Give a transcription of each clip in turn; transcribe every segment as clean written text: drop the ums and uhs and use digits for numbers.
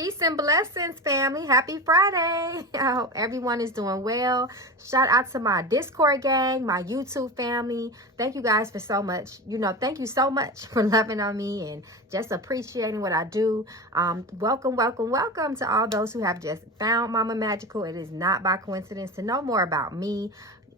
Peace and blessings, family. Happy Friday. I hope everyone is doing well. Shout out to my Discord gang, my YouTube family. Thank you guys for so much. Thank you so much for loving on me and just appreciating what I do. Welcome to all those who have just found Mama Magical. It is not by coincidence. To know more about me,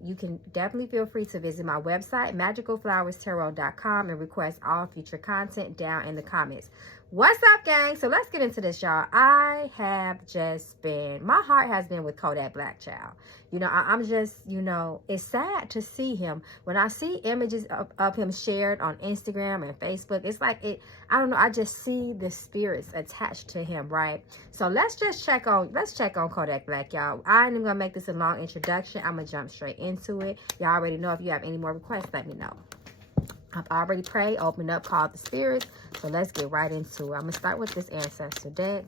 you can definitely feel free to visit my website, magicalflowerstarot.com, and request all future content down in the comments. What's up, gang? So let's get into this, y'all. I have just been, my heart has been with Kodak Black, child. I'm just, it's sad to see him. When I see images of him shared on Instagram and Facebook, it's like I don't know, I just see the spirits attached to him, right? So let's check on Kodak Black, y'all. I ain't even gonna make this a long introduction. I'm gonna jump straight into it. Y'all already know. If you have any more requests, let me know. I've already prayed, opened up, called the spirits. So let's get right into it. I'm going to start with this Ancestor deck.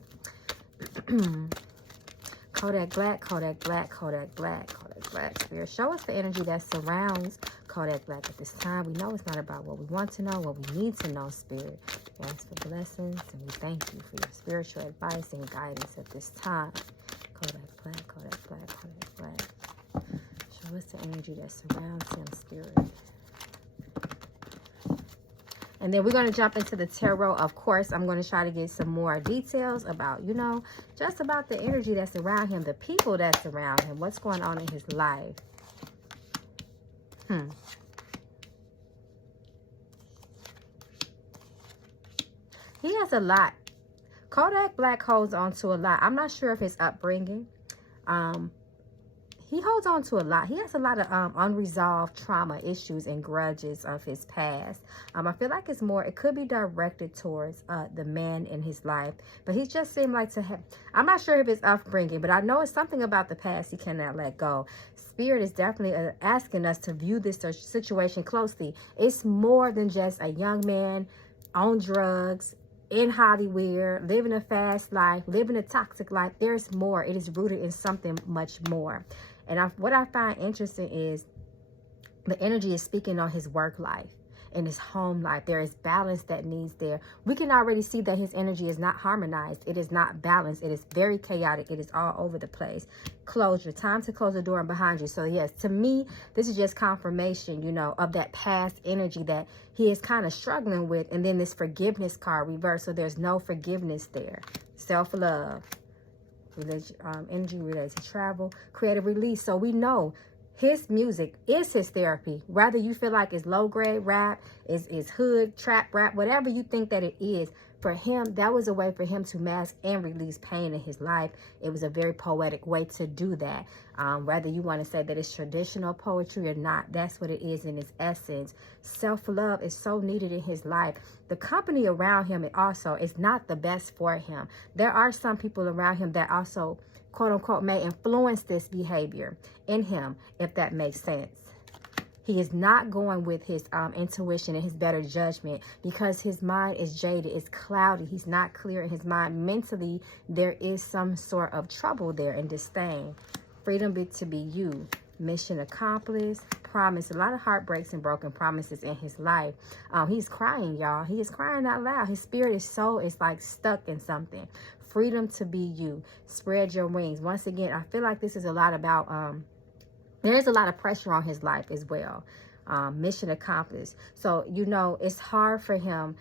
Kodak Black, Kodak Black, Kodak Black, Kodak Black. Spirit, show us the energy that surrounds Kodak Black at this time. We know it's not about what we want to know, what we need to know, Spirit. We ask for blessings, and we thank you for your spiritual advice and guidance at this time. Kodak Black, Kodak Black, Kodak Black. Show us the energy that surrounds him, Spirit. And then we're going to jump into the tarot. Of course, I'm going to try to get some more details about, just about the energy that's around him, the people that's around him, what's going on in his life. He has a lot. Kodak Black holds on to a lot. I'm not sure of his upbringing. He holds on to a lot. He has a lot of unresolved trauma issues and grudges of his past. I feel like it could be directed towards the man in his life. But he just seemed like to have, I'm not sure of his upbringing, but I know it's something about the past he cannot let go. Spirit is definitely asking us to view this situation closely. It's more than just a young man on drugs, in Hollywood, living a fast life, living a toxic life. There's more. It is rooted in something much more. And what I find interesting is the energy is speaking on his work life and his home life. There is balance that needs there. We can already see that his energy is not harmonized. It is not balanced. It is very chaotic. It is all over the place. Closure. Time to close the door behind you. So yes, to me, this is just confirmation, of that past energy that he is kind of struggling with. And then this forgiveness card reversed. So there's no forgiveness there. Self-love. Religion, energy related to travel, creative release. So we know his music is his therapy. Whether you feel like it's low grade rap, is hood, trap rap, whatever you think that it is, for him, that was a way for him to mask and release pain in his life. It was a very poetic way to do that. Whether you want to say that it's traditional poetry or not, that's what it is in its essence. Self-love is so needed in his life. The company around him also is not the best for him. There are some people around him that also, quote unquote, may influence this behavior in him, if that makes sense. He is not going with his intuition and his better judgment because his mind is jaded, it's cloudy. He's not clear in his mind. Mentally, there is some sort of trouble there and disdain. Freedom to be you. Mission accomplished. Promise. A lot of heartbreaks and broken promises in his life. He's crying, y'all. He is crying out loud. His spirit, his soul is like stuck in something. Freedom to be you. Spread your wings. Once again, I feel like this is a lot about... There's a lot of pressure on his life as well. Mission accomplished. So, it's hard for him,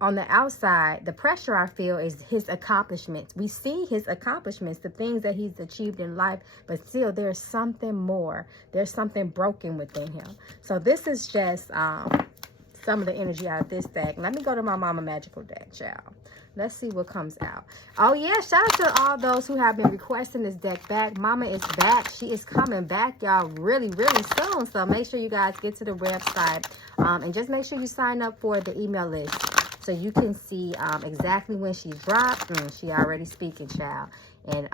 on the outside, the pressure I feel is his accomplishments. We see his accomplishments, the things that he's achieved in life, but still there's something more. There's something broken within him. So this is just some of the energy out of this deck. Let me go to my Mama Magical deck, child. Let's see what comes out. Oh, yeah. Shout out to all those who have been requesting this deck back. Mama is back. She is coming back, y'all, really, really soon. So make sure you guys get to the website. And just make sure you sign up for the email list so you can see exactly when she dropped. She already speaking, child. And,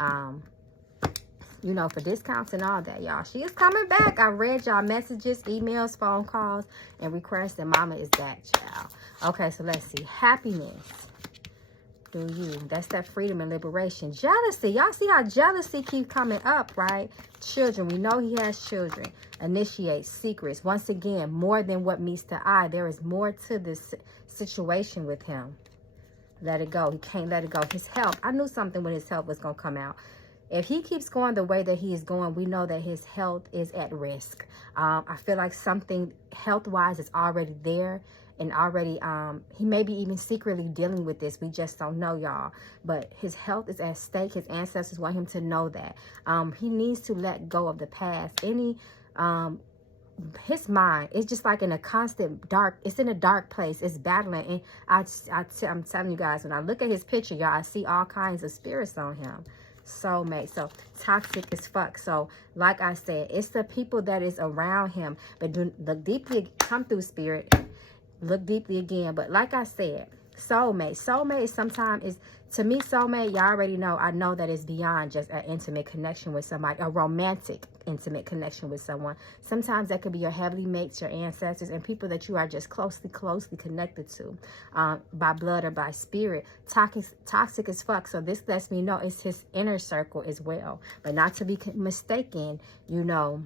for discounts and all that, y'all. She is coming back. I read y'all messages, emails, phone calls, and requests. And Mama is back, child. Okay, so let's see. Happiness. Through you. That's that freedom and liberation. Jealousy. Y'all see how jealousy keep coming up, right? Children. We know he has children. Initiate secrets. Once again, more than what meets the eye. There is more to this situation with him. Let it go. He can't let it go. His health. I knew something when his health was going to come out. If he keeps going the way that he is going, we know that his health is at risk. I feel like something health-wise is already there. And already, he may be even secretly dealing with this. We just don't know, y'all. But his health is at stake. His ancestors want him to know that. He needs to let go of the past. His mind is just like in a constant dark. It's in a dark place. It's battling. And I'm telling you guys, when I look at his picture, y'all, I see all kinds of spirits on him. Soulmate. So toxic as fuck. So like I said, it's the people that is around him. But do look deeply. Come through, spirit. Look deeply again. But like I said, soulmate sometimes is, to me, soulmate, y'all already know, I know that it's beyond just an intimate connection with somebody, a romantic intimate connection with someone. Sometimes that could be your heavenly mates, your ancestors, and people that you are just closely connected to, by blood or by spirit. Toxic as fuck. So this lets me know it's his inner circle as well, but not to be mistaken, you know,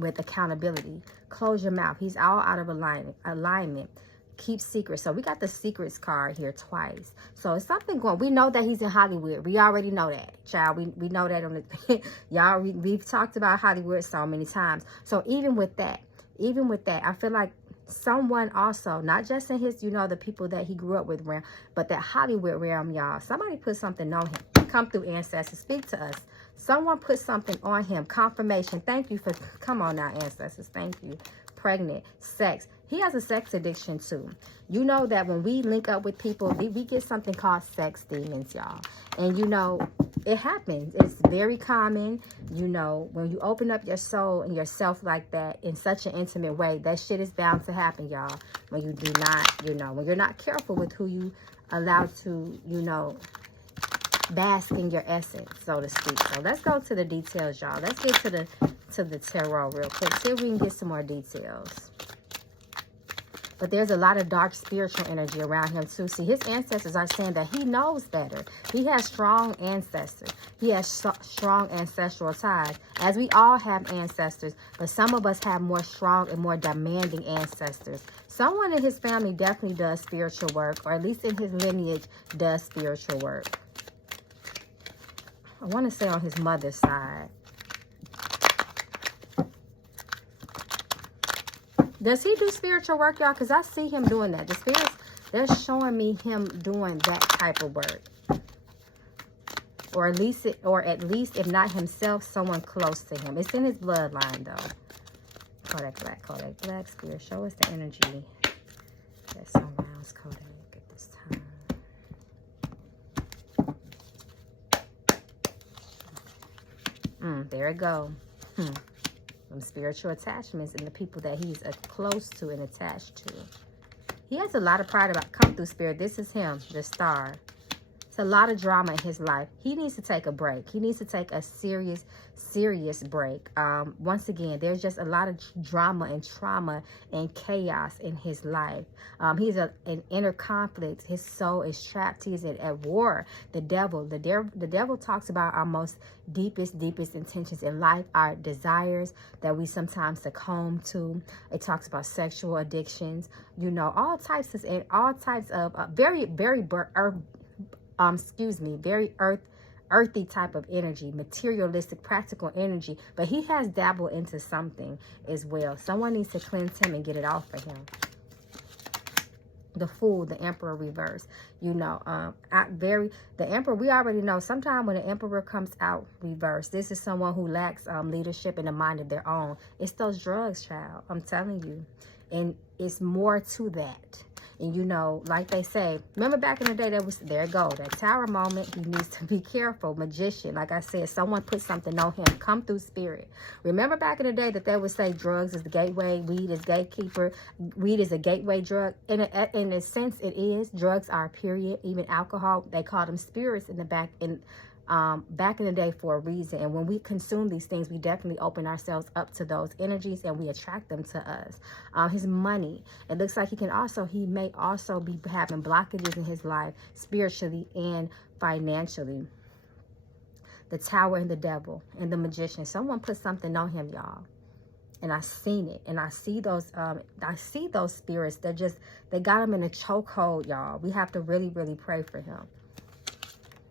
with accountability. Close your mouth. He's all out of alignment. Keep secrets. So we got the secrets card here twice. So it's something going. We know that he's in Hollywood. We already know that, child. We know that on the y'all. We've talked about Hollywood so many times. So even with that, I feel like someone also, not just in his, you know, the people that he grew up with realm, but that Hollywood realm, y'all. Somebody put something on him. Come through, ancestors. Speak to us. Someone put something on him. Confirmation. Thank you for, come on now, ancestors. Thank you. Pregnant. Sex. He has a sex addiction too. You know that when we link up with people, we get something called sex demons, y'all. And you know, it happens. It's very common. You know, when you open up your soul and yourself like that in such an intimate way, that shit is bound to happen, y'all. When you do not, you know, when you're not careful with who you allow to, you know, bask in your essence, so to speak. So let's go to the details, y'all. Let's get to the tarot real quick. See if we can get some more details. But there's a lot of dark spiritual energy around him too. See, his ancestors are saying that he knows better. He has strong ancestors. He has strong ancestral ties. As we all have ancestors, but some of us have more strong and more demanding ancestors. Someone in his family definitely does spiritual work, or at least in his lineage does spiritual work. I want to say on his mother's side. Does he do spiritual work, y'all? Because I see him doing that. The spirits, they're showing me him doing that type of work. Or at least, if not himself, someone close to him. It's in his bloodline, though. Kodak Black, Spirit, show us the energy that surrounds Kodak at this time. There it go. Some spiritual attachments and the people that he's close to and attached to. He has a lot of pride about, come through, spirit. This is him, the star. It's a lot of drama in his life. He needs to take a break. He needs to take a serious break. Once again, there's just a lot of drama and trauma and chaos in his life. He's an inner conflict. His soul is trapped. He's at war. The devil talks about our most deepest intentions in life, our desires that we sometimes succumb to. It talks about sexual addictions, you know, all types of very earthy type of energy, materialistic, practical energy. But he has dabbled into something as well. Someone needs to cleanse him and get it off for him. The Fool, the Emperor reverse. You know, the Emperor, we already know sometime when the Emperor comes out reverse, this is someone who lacks leadership and a mind of their own. It's those drugs, child. I'm telling you. And it's more to that. And you know, like they say, remember back in the day, there it go, that tower moment. He needs to be careful. Magician, like I said, someone put something on him. Come through, spirit. Remember back in the day that they would say drugs is the gateway, weed is gatekeeper, weed is a gateway drug. In a sense, it is. Drugs are, period. Even alcohol, they call them spirits in the back in the day for a reason. And when we consume these things, we definitely open ourselves up to those energies and we attract them to us. His money, it looks like he may also be having blockages in his life, spiritually and financially. The Tower and the Devil and the Magician. Someone put something on him, y'all. And I seen it. And I see those spirits that they got him in a chokehold, y'all. We have to really, really pray for him.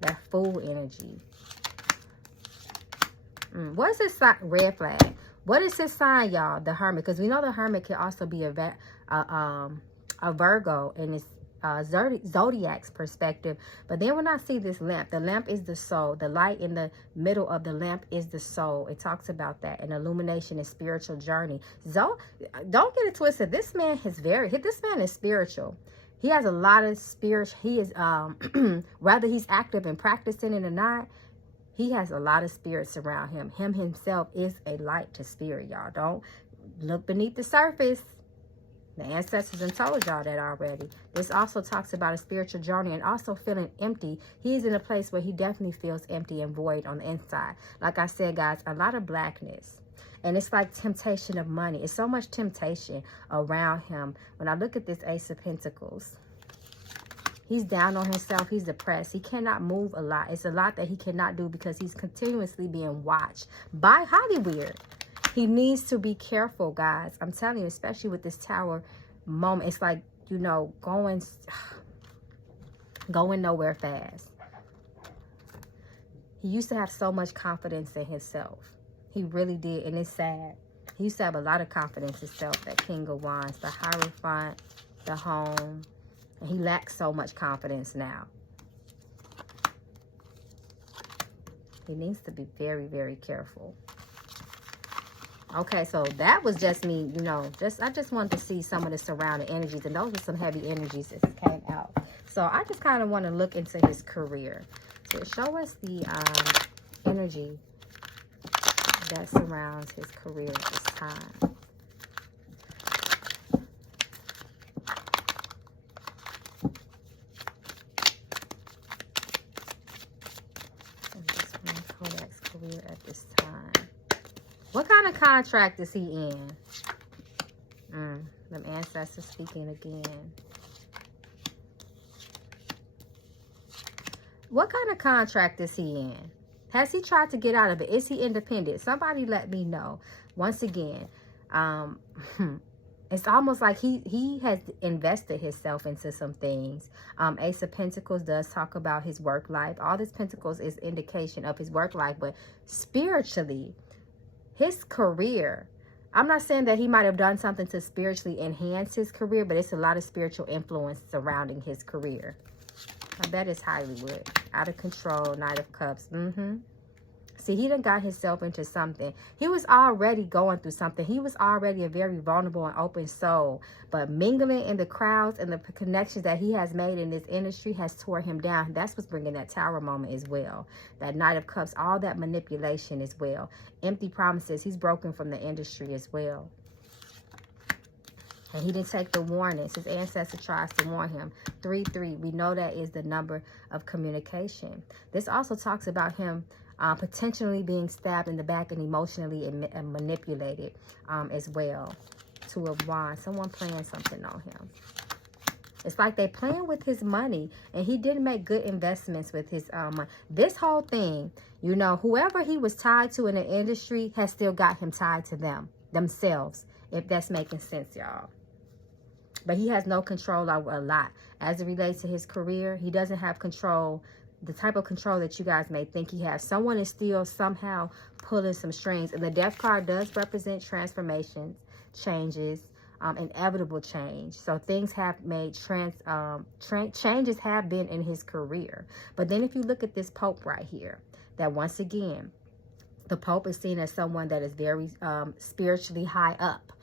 That fool energy. What is this red flag? What is this sign, y'all? The Hermit. Because we know the Hermit can also be a Virgo in its zodiac's perspective. But then when I see this lamp, the lamp is the soul. The light in the middle of the lamp is the soul. It talks about that. An illumination and spiritual journey. Don't get it twisted. This man is spiritual. He has a lot of spirit. He is, whether he's active and practicing it or not, he has a lot of spirits around him. Him himself is a light to spirit, y'all. Don't look beneath the surface. The ancestors have told y'all that already. This also talks about a spiritual journey and also feeling empty. He's in a place where he definitely feels empty and void on the inside. Like I said, guys, a lot of blackness. And it's like temptation of money. It's so much temptation around him. When I look at this Ace of Pentacles, he's down on himself. He's depressed. He cannot move a lot. It's a lot that he cannot do because he's continuously being watched by Hollywood. He needs to be careful, guys. I'm telling you, especially with this Tower moment. It's like, you know, going nowhere fast. He used to have so much confidence in himself. He really did, and it's sad. He used to have a lot of confidence in himself, that King of Wands, the Hierophant, the home. And he lacks so much confidence now. He needs to be very, very careful. Okay, so that was just me, you know, I just wanted to see some of the surrounding energies, and those are some heavy energies that came out. So I just kind of want to look into his career. So show us the energy that surrounds his career at this time. Kodak's career at this time. What kind of contract is he in? Them ancestors speaking again. What kind of contract is he in? Has he tried to get out of it? Is he independent? Somebody let me know. Once again, it's almost like he has invested himself into some things. Ace of Pentacles does talk about his work life. All this Pentacles is indication of his work life, but spiritually, his career, I'm not saying that he might have done something to spiritually enhance his career, but it's a lot of spiritual influence surrounding his career. I bet it's Hollywood. Out of control, Knight of Cups. See, he done got himself into something. He was already going through something. He was already a very vulnerable and open soul. But mingling in the crowds and the connections that he has made in this industry has tore him down. That's what's bringing that Tower moment as well. That Knight of Cups, all that manipulation as well. Empty promises. He's broken from the industry as well. And he didn't take the warnings. His ancestor tries to warn him. 3-3. We know that is the number of communication. This also talks about him potentially being stabbed in the back and emotionally manipulated as well. 2 of Wands. Someone playing something on him. It's like they playing with his money, and he didn't make good investments with his money. This whole thing, you know, whoever he was tied to in the industry has still got him tied to themselves, if that's making sense, y'all. But he has no control over a lot. As it relates to his career, he doesn't have control, the type of control that you guys may think he has. Someone is still somehow pulling some strings. And the Death card does represent transformations, changes, inevitable change. So things have made changes have been in his career. But then if you look at this Pope right here, that once again, the Pope is seen as someone that is very spiritually high up.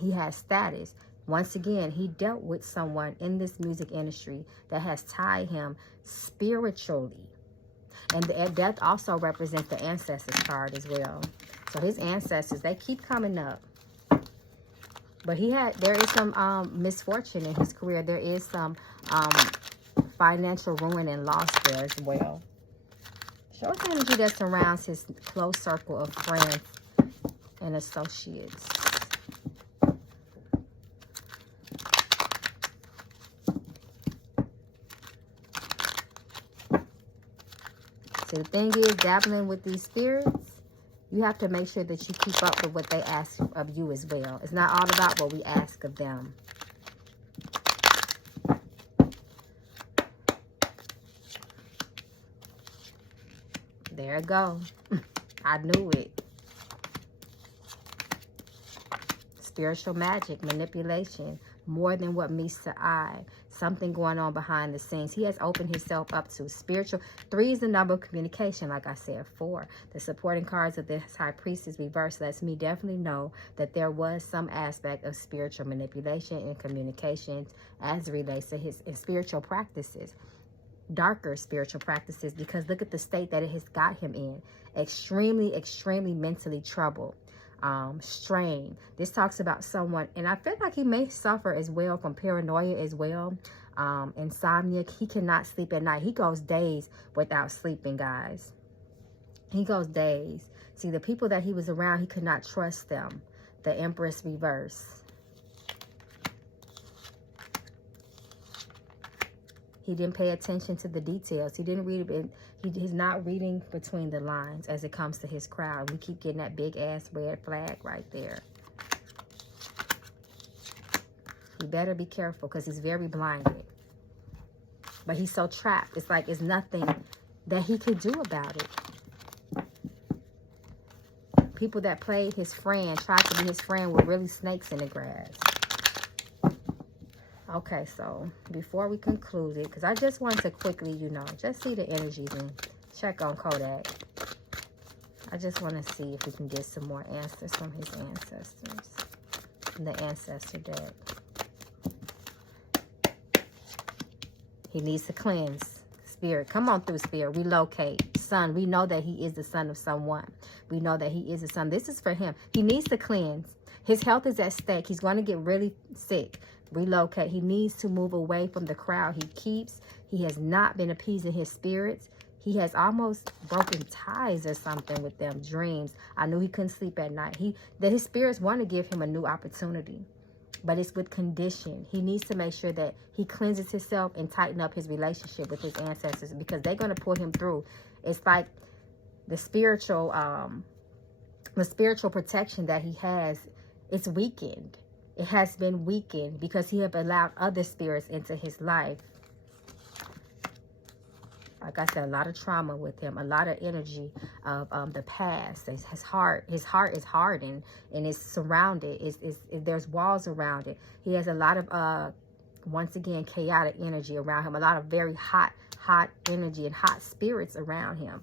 He has status. Once again, he dealt with someone in this music industry that has tied him spiritually. And that also represents the Ancestors card as well. So his ancestors, they keep coming up. But there is some misfortune in his career. There is some financial ruin and loss there as well. Show us the energy that surrounds his close circle of friends and associates. The thing is, dabbling with these spirits, You have to make sure that you keep up with what they ask of you as well. It's not all about what we ask of them. There it go. I knew it. Spiritual magic, manipulation, more than what meets the eye. Something going on behind the scenes. He has opened himself up to spiritual. 3 is the number of communication, like I said. 4, the supporting cards of this High Priestess reverse lets me definitely know that there was some aspect of spiritual manipulation and communication as it relates to his spiritual practices. Darker spiritual practices, because look at the state that it has got him in. Extremely, extremely mentally troubled. Strain. This talks about someone, and I feel like he may suffer as well from paranoia as well. Insomnia. He cannot sleep at night. He goes days without sleeping, guys. He goes days. See, the people that he was around, he could not trust them. The Empress reverse. He didn't pay attention to the details. He didn't read it. He's not reading between the lines as it comes to his crowd. We keep getting that big ass red flag right there. He better be careful because he's very blinded. But he's so trapped. It's like it's nothing that he could do about it. People that played his friend, tried to be his friend, were really snakes in the grass. Okay, so before we conclude it, because I just want to quickly, you know, just see the energies and check on Kodak. I just want to see if we can get some more answers from his ancestors. The Ancestor deck. He needs to cleanse. Spirit, come on through, Spirit. Relocate. Son, we know that he is the son of someone. We know that he is the son. This is for him. He needs to cleanse. His health is at stake. He's going to get really sick. Relocate. He needs to move away from the crowd he keeps. He has not been appeasing his spirits. He has almost broken ties or something with them. Dreams. I knew he couldn't sleep at night. That his spirits want to give him a new opportunity, but it's with condition. He needs to make sure that he cleanses himself and tighten up his relationship with his ancestors, because they're going to pull him through. It's like the spiritual protection that he has, it's weakened. It has been weakened because he have allowed other spirits into his life. Like I said, a lot of trauma with him, a lot of energy of the past. His heart is hardened and it's surrounded. There's walls around it. He has a lot of, once again, chaotic energy around him. A lot of very hot energy and hot spirits around him.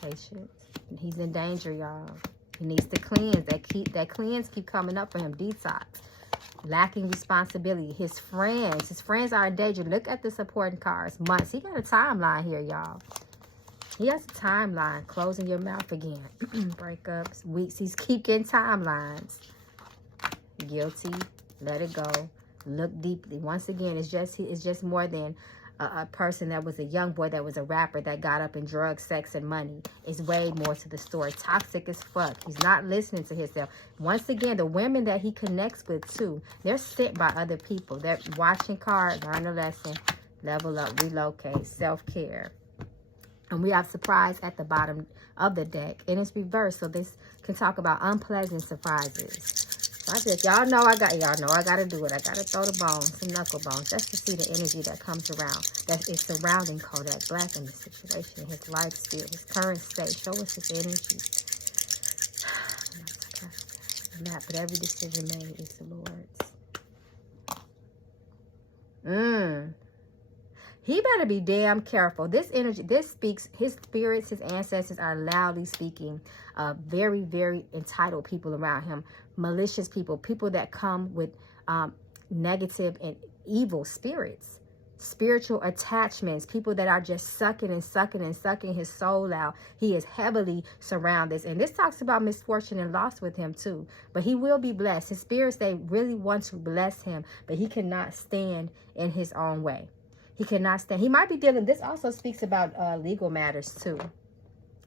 Patience. He's in danger, y'all. He needs to cleanse. That cleanse keep coming up for him. Detox. Lacking responsibility. His friends are in danger. Look at the supporting cards. Months. He got a timeline here, y'all. He has a timeline. Closing your mouth again. Breakups. Weeks. He's keep getting timelines. Guilty. Let it go. Look deeply. Once again, it's just more than a person that was a young boy that was a rapper that got up in drugs, sex, and money. It's way more to the story. Toxic as fuck. He's not listening to himself. Once again, the women that he connects with too, they're sent by other people. They're watching cards, learn a lesson, level up, relocate, self-care. And we have surprise at the bottom of the deck, and it's reversed. So this can talk about unpleasant surprises. Y'all know I gotta do it. I gotta throw the bones, some knuckle bones, just to see the energy that comes around, that is surrounding Kodak Black in this situation, his life spirit, his current state. Show us his energy. Not, but every decision made is the Lord's. He better be damn careful. This energy, this speaks, his spirits, his ancestors are loudly speaking. Very, very entitled people around him. Malicious people. People that come with negative and evil spirits. spiritual attachments, people that are just sucking and sucking and sucking his soul out. He is heavily surrounded. And this talks about misfortune and loss with him too. But he will be blessed. His spirits, they really want to bless him, but he cannot stand in his own way. He cannot stand. He might be dealing, this also speaks about legal matters too.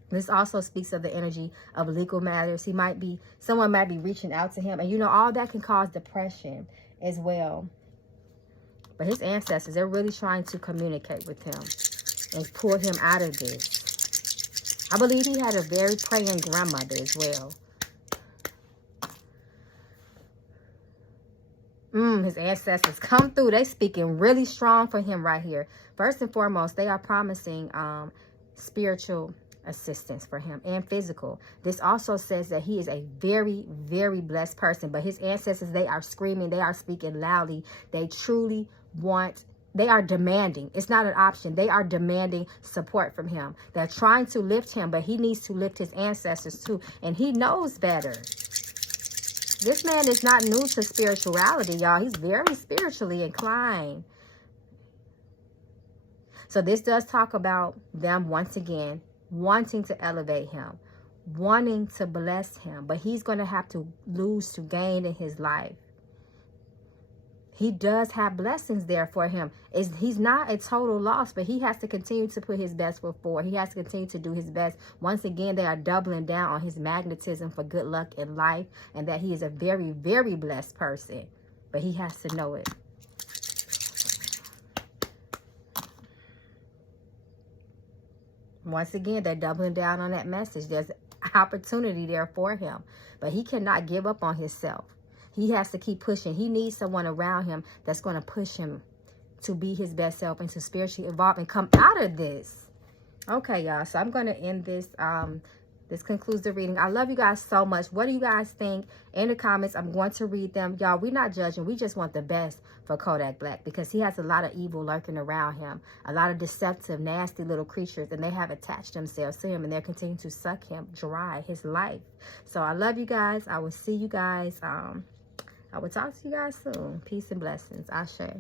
This also speaks of the energy of legal matters. Someone might be reaching out to him. And you know, all that can cause depression as well. But his ancestors, they're really trying to communicate with him and pull him out of this. I believe he had a very praying grandmother as well. His ancestors come through. They speaking really strong for him right here. First and foremost, they are promising spiritual assistance for him and physical. This also says that he is a very, very blessed person. But his ancestors, they are screaming. They are speaking loudly. They truly want, they are demanding. It's not an option. They are demanding support from him. They're trying to lift him, but he needs to lift his ancestors too. And he knows better. This man is not new to spirituality, y'all. He's very spiritually inclined. So this does talk about them once again wanting to elevate him, wanting to bless him, but he's going to have to lose to gain in his life. He does have blessings there for him. He's not a total loss, but he has to continue to put his best foot forward. He has to continue to do his best. Once again, they are doubling down on his magnetism for good luck in life, and that he is a very, very blessed person, but he has to know it. Once again, they're doubling down on that message. There's opportunity there for him, but he cannot give up on himself. He has to keep pushing. He needs someone around him that's going to push him to be his best self and to spiritually evolve and come out of this. Okay, y'all. So I'm going to end this. This concludes the reading. I love you guys so much. What do you guys think? In the comments, I'm going to read them. Y'all, we're not judging. We just want the best for Kodak Black, because he has a lot of evil lurking around him. A lot of deceptive, nasty little creatures, and they have attached themselves to him, and they're continuing to suck him dry, his life. So I love you guys. I will see you guys. I will talk to you guys soon. Peace and blessings. Ashe.